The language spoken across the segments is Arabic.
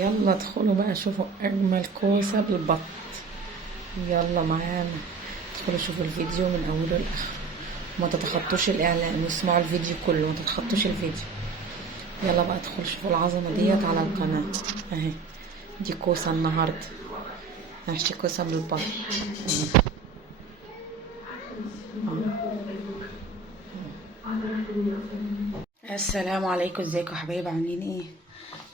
يلا ادخلوا بقى شوفوا اجمل كوسه بالبط. يلا معانا ادخلوا شوفوا الفيديو من اوله لاخره، وما تتخطوش الاعلان واسمعوا الفيديو كله، ما تتخطوش الفيديو. يلا بقى ادخلوا شوفوا العظمه ديت على القناه اهي. دي كوسه النهارده، هحشي كوسه بالبط. السلام عليكم، ازيكم يا حبايبي، عاملين ايه؟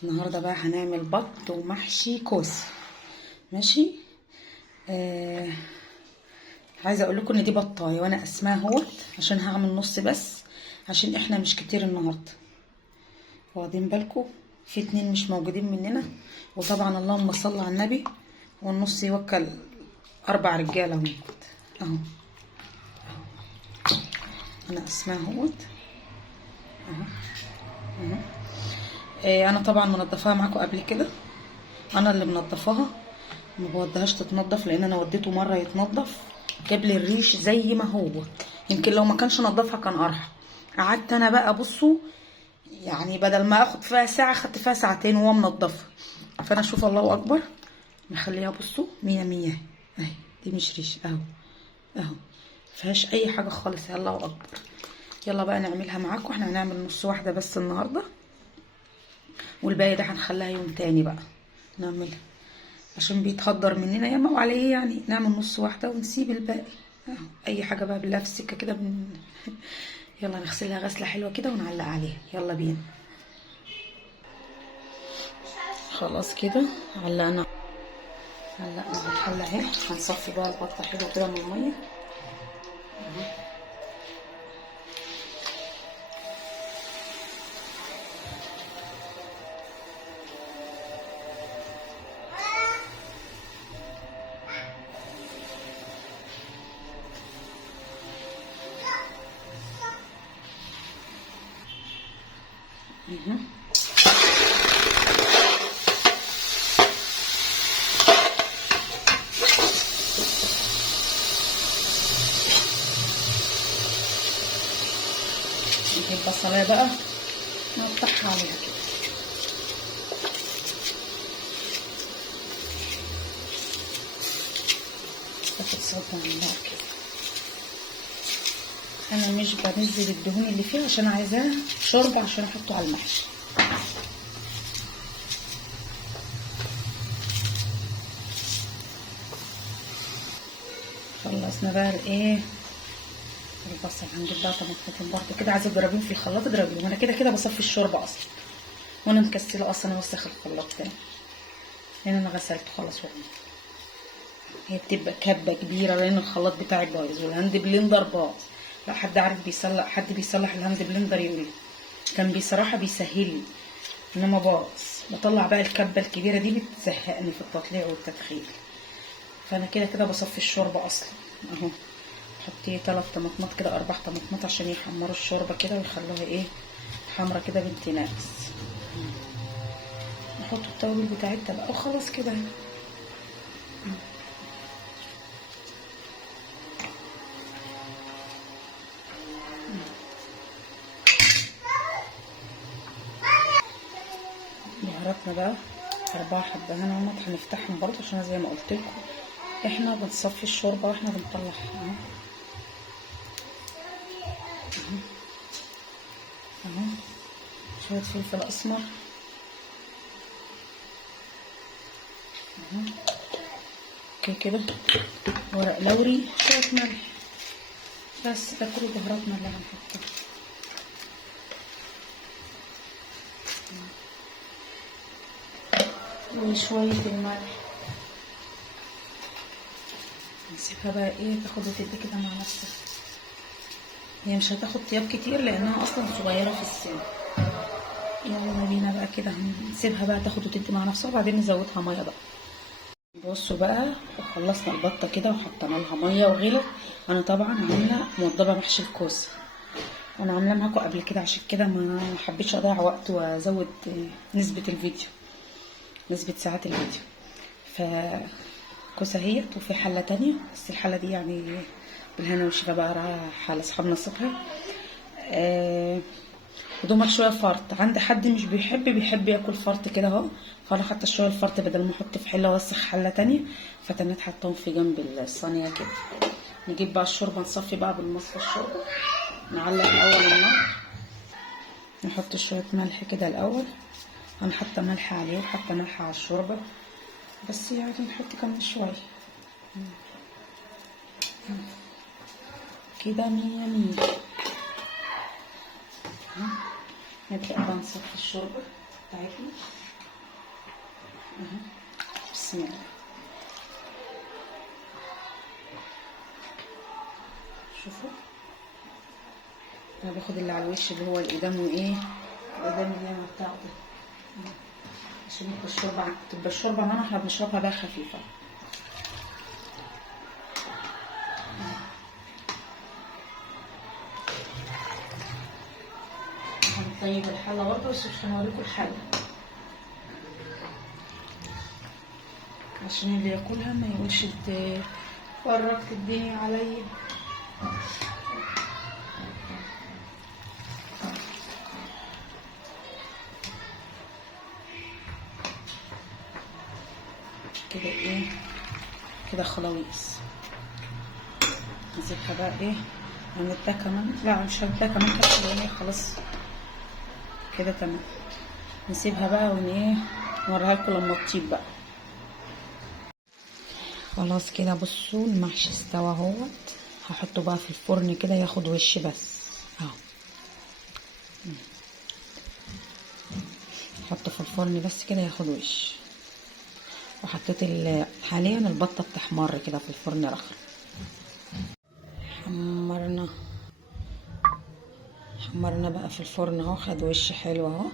النهارده بقى هنعمل بط ومحشي كوسه. ماشي. عايزه اقول لكم ان دي بطايه وانا اسمها اهوت، عشان هعمل نص بس، عشان احنا مش كتير النهارده. واخدين بالكم في 2 مش موجودين مننا، وطبعا اللهم صل على النبي، والنص يوكل 4 رجاله اهو. انا اسمها اهوت اهو. انا طبعا منضفاها معاكم قبل كده، انا اللي منضفاها، ما بوديهاش تتنضف لان انا وديته مره يتنضف جاب لي الريش زي ما هو. يمكن لو ما كانش نضفها كان ارحم. قعدت انا بقى بصوا، يعني بدل ما اخد فيها ساعه خدت فيها ساعتين وهو منضفها. فانا اشوف الله اكبر مخليها بصوا مية مية اهي. دي مش ريش اهو مفيهاش اي حاجه خالص. يا الله اكبر. يلا بقى نعملها معاكم. احنا هنعمل نص واحده بس النهارده، والباقي ده هنخليها يوم تاني بقى نعملها، عشان بيتهدر مننا ياما وعليه، يعني نعمل نص واحده ونسيب الباقي اهو. اي حاجه بقى بالله في السكه كده يلا نغسلها غسله حلوه كده ونعلق عليها. يلا بينا. خلاص كده علقنا على الحله اهي. هنصفي بقى البطه حلوه كده من الميه نجيب بصلايه بقى نقطعها عليها كده. تاخد صوتها من النار كده. انا مش بنزل الدهون اللي فيها عشان عايزاها شوربه عشان احطه على المحشي. خلصنا بقى الايه البصل. هنجيب بقى طماطمتين برضه كده، عايزه تضربيهم في الخلاط اضربيهم، انا كده كده بصفي الشوربه اصلا، وانا مكسله اصلا اوسخ الخلاط تاني لان انا غسلته خلاص والله. هي بتبقى كبه كبيره لان الخلاط بتاعي بايظ والهاند بلندر باظ. لا حد عارف بيصلح، حد بيصلح الهاند بلندر يقول لي. كان بصراحه بيسهل لي، انما باظ. بطلع بقى الكبه الكبيره دي بتزهقني في التطليع والتدخين. فانا كده كده بصفي الشوربه اصلا اهو. حطي 3 طماطمات كده 4 طماطمات عشان يحمروا الشوربه كده ويخلوها ايه حمرا كده بنت ناس. نحط التوابل بتاعتها بقى وخلاص كده. بهاراتنا بقى 4 حبة هنا اهوت. هنفتحهم برضه عشان زي ما قلت لكم احنا بنصفي الشوربه واحنا بنطلعها اهو. شويه فلفل اسمر اهو كده، ورق لوري، شويه ملح، بس ده كل بهاراتنا اللي هنحطها. وشويه الملح. نسيبها بقى ايه تاخد وتدي كده مع نفسها. هي مش هتاخد طياب كتير لانها اصلا صغيره في السن. يلا بينا بقى كده نسيبها بقى تاخد وتدي مع نفسها وبعدين نزودها ميه بقى. بصوا بقى خلصنا البطه كده وحطينا لها ميه وغلت. انا طبعا عامله موضبه محشي الكوسه، انا عامله معاكم قبل كده عشان كده ما حبيتش اضيع وقت وازود نسبه الفيديو، نسبه ساعات الفيديو. كوسه اهيت، وفي حله تانية بس الحله دي يعني بالهنا والشفا بقى رايحه لاصحاب نصيبها. ودومك شويه فرط. عند حد مش بيحب ياكل فرط كده اهو، فانا حاطه شويه الفرط بدل ما احط في حله واسخ حله تانية، فتنيت حطهم في جنب الصينيه كده. نجيب بقى الشوربه، نصفي بقى بالمصفى الشوربه، نعلق الاول النار، نحط شويه ملح كده الاول. انا حاطه ملح عليه وحاطه ملح على الشوربه، بس يعني نحط كمان شويه كده. مية مية. نبدأ بقى نصفي الشوربة بتاعتنا. بسم الله. شوفوا انا باخد اللي على الوش اللي هو القدام وايه، القدام اليمة بتاعته، عشان تبقى الشوربة معانا احنا بنشربها بقى خفيفة. هنطيب الحلة برضه، بس مش هنوريكم الحلة عشان اللي ياكلها ما يقولش انت فرقت الدنيا عليا. كده ايه كده خلاويص. نسيبها بقى ايه، هنديها كمان، لا مش هنديها كمان كده لان خلاص كده تمام. نسيبها بقى ايه، نوريها لكم لما تطيب بقى. خلاص كده بصوا المحشي استوى اهوت. هحطه بقى في الفرن كده ياخد وش بس اهو. حطه في الفرن بس كده ياخد وش. وحطيت حاليا البطه بتحمر كده في الفرن رخر. حمرنا بقى في الفرن اهو، خد وش حلو اهو.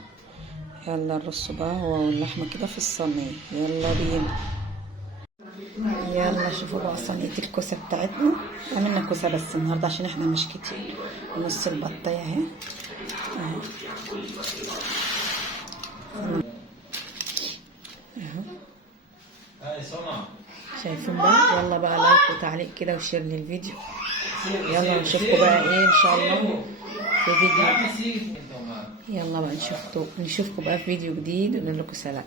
يلا نرص بقى هو واللحمه كده في الصينيه، يلا بينا. يلا شوفوا بقى صينيه الكوسه بتاعتنا. عملنا كوسه بس النهارده عشان احنا مش كتير. نص البطايه اهي اهو. شايفين بقى؟ يلا بقى لايك وتعليق كده وشير للفيديو. يلا نشوفكم بقى ايه ان شاء الله في فيديو. يلا بقى نشوفكم بقى في فيديو جديد ونقول لكم سلام.